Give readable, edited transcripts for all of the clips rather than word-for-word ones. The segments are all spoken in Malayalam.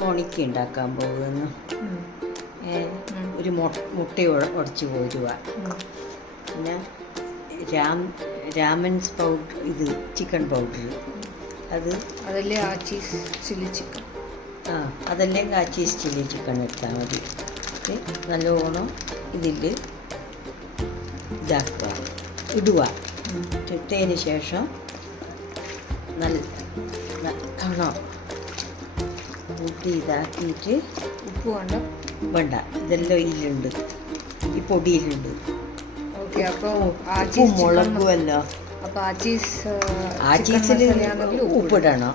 മോണിക്ക ഉണ്ടാക്കാൻ പോകുന്നു. ഒരു മുട്ട ഉടച്ച് പോരുക. പിന്നെ രാമൻസ് പൗഡർ, ഇത് ചിക്കൻ പൗഡർ, അതല്ലേ ആ ചീസ് ചില്ലി ചിക്കൻ. അതല്ലെങ്കിൽ ആ ചീസ് ചില്ലി ചിക്കൻ എടുത്താൽ മതി. നല്ലോണം ഇതിൽ ഇതാക്കുക, ഇടുക. ഇട്ടതിന് ശേഷം നല്ല കണം കൂട്ടി ഇതാക്കിയിട്ട് ഉപ്പ് വേണ്ട, ഇതെല്ലാം ഇതിലുണ്ട്, ഈ പൊടിയിലുണ്ട്. ഓക്കെ. അപ്പോൾ ഉപ്പും മുളകുമല്ലോ. അപ്പോൾ ആ ചീസിൽ ഉപ്പിടണം.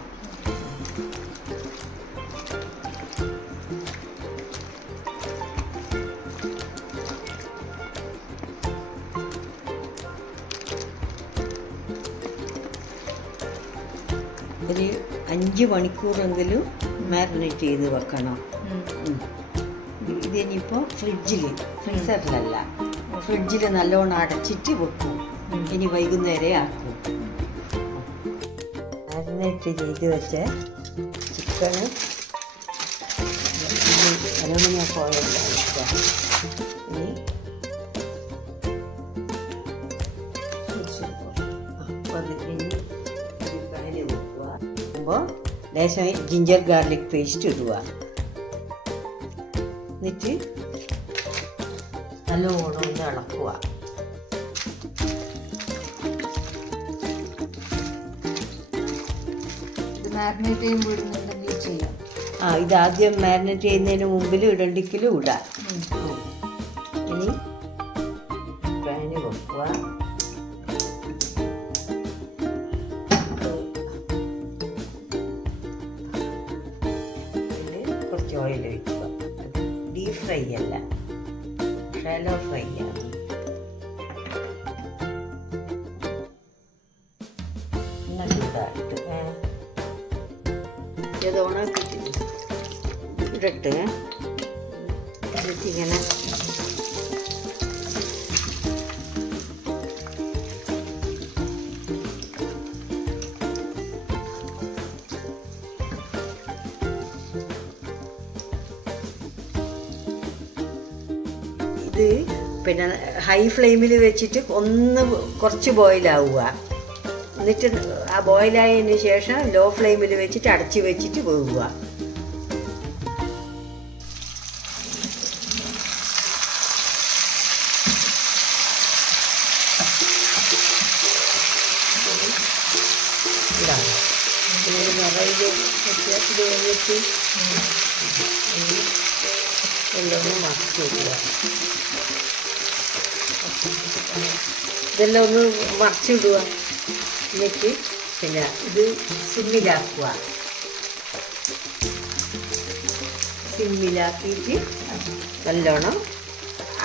ഒരു 5 മണിക്കൂറെങ്കിലും മാരിനേറ്റ് ചെയ്ത് വെക്കണം. ഇതിനിപ്പോൾ ഫ്രീസറിലല്ല, ഫ്രിഡ്ജിൽ നല്ലോണം അടച്ചിട്ട് വെക്കും. ഇനി വൈകുന്നേരം ആക്കും. മാരിനേറ്റ് ചെയ്ത് വെച്ച ചിക്കന് അലുമിനിയം ഫോയിൽ ഇനി ലേശം ജിഞ്ചർ ഗാർലിക് പേസ്റ്റ് ഇടുക. എന്നിട്ട് നല്ലോണം ഒന്ന് ഇളക്കുക. ഇത് മാരിനേറ്റ് ചെയ്യുമ്പോൾ ഇടുന്നുണ്ടെങ്കിൽ ചെയ്യാം. ഇത് ആദ്യം മാരിനേറ്റ് ചെയ്യുന്നതിന് മുമ്പിൽ ഇടണ്ടിക്കലും ഇടാം. ഇനി പാന് വെക്കുക. കുറച്ച് ഓയിൽ ഒഴിക്കുക. ഡീപ് ഫ്രൈ അല്ല, ഷാലോ ഫ്രൈ ആണ്. ഇത് ഉണക്കിട്ട് ഇടട്ട് ഇങ്ങനെ ഇത് പിന്നെ ഹൈ ഫ്ലെയിമിൽ വെച്ചിട്ട് കുറച്ച് ബോയിലാവുക. എന്നിട്ട് ആ ബോയിലായതിന് ശേഷം ലോ ഫ്ലെയിമിൽ വെച്ചിട്ട് അടച്ച് വെച്ചിട്ട് വേവുക. ഇതെല്ലാം ഒന്ന് മറച്ചിടുക. എന്നിട്ട് പിന്നെ ഇത് സിമ്മിലാക്കുക. സിമ്മിലാക്കിയിട്ട് നല്ലോണം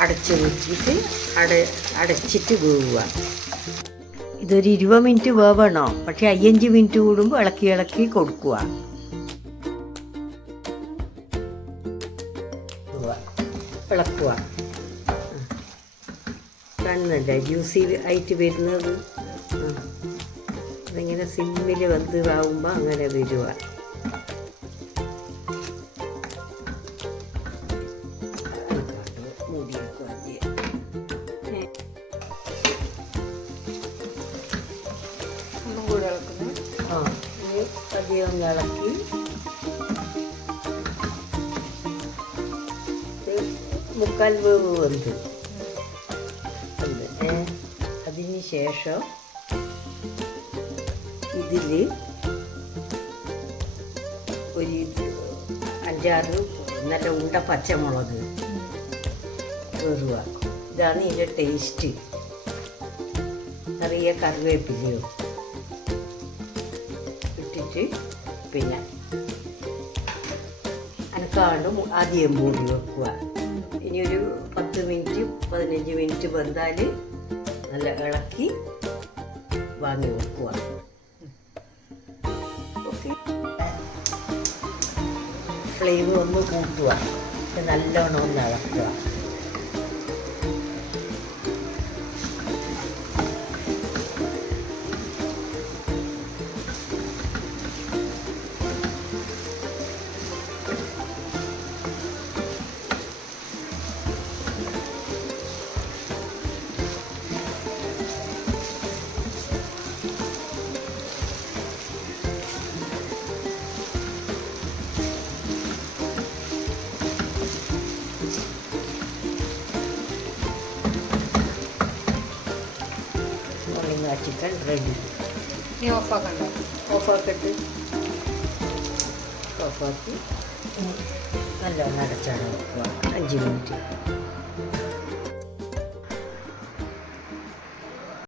അടച്ച് വെച്ചിട്ട് അടച്ചിട്ട് വേവുക. ഇതൊരു 20 മിനിറ്റ് വേവണോ, പക്ഷെ 5 മിനിറ്റ് കൂടുമ്പോൾ ഇളക്കി കൊടുക്കുക. ഇളക്കുക. കാണുന്നുണ്ട് ജ്യൂസി ആയിട്ട് വരുന്നത്. അതിങ്ങനെ സിമ്മിൽ ആവുമ്പോൾ അങ്ങനെ വരുക. അധികം ഇളക്കി മുക്കാൽ വേവ് വെന്ത്. അതിന് ശേഷം ഇതിൽ ഒരു 5-6 നല്ല ഉണ്ട പച്ചമുളക് കയറുക. ഇതാണ് ഇതിൻ്റെ ടേസ്റ്റ്. നിറയെ കറിവേപ്പിലയോ ഇട്ടിട്ട് പിന്നെ അനക്കാണ്ട് ആദ്യം മൂടി വെക്കുക. ഇനിയൊരു 10 മിനിറ്റ് 15 മിനിറ്റ് വെന്താൽ നല്ല ഇളക്കി വാങ്ങി വെക്കുക. ഓക്കെ. ഫ്ലെയിം ഒന്ന് കൂട്ടുക, നല്ലോണം ഒന്ന് ഇളക്കുക. Chicken ready. നീ ഓഫാക്കണ്ടോ? ഓഫാക്കിയിട്ട് ഓഫാക്കി നല്ലോണം അടച്ചാണ് വെക്കുക 5 മിനിറ്റ്.